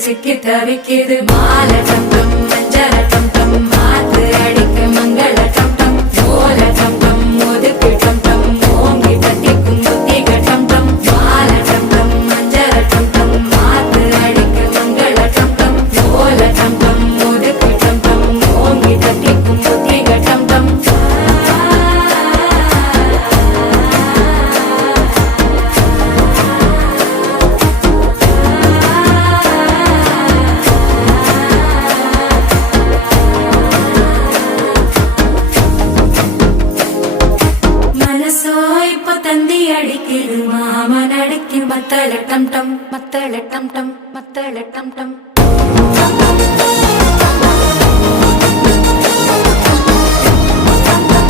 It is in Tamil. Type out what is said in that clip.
சிக்கி தவிக்குது மாலை டம் டம் மஞ்சள டம் டம் மாத்து அடிக்க மங்கள டம் டம் ஓல டம் டம் ஒதுக்கு டம் டம் ஓங்கி தட்டிக்கும் புத்திக டம் டம் மாலை டம் டம் மஞ்சள டம் டம் மாத்து அடிக்க மங்கள டம் டம் ஓல டம் டம் ஒதுக்கு டம் டம் ஓங்கி தட்டிக்கும் புத்திக டம் டம் தந்தி அடிக்குது மாமன் அடிக்கு மத்தள டம் டம் மத்தள டம் டம் மத்தள டம் டம்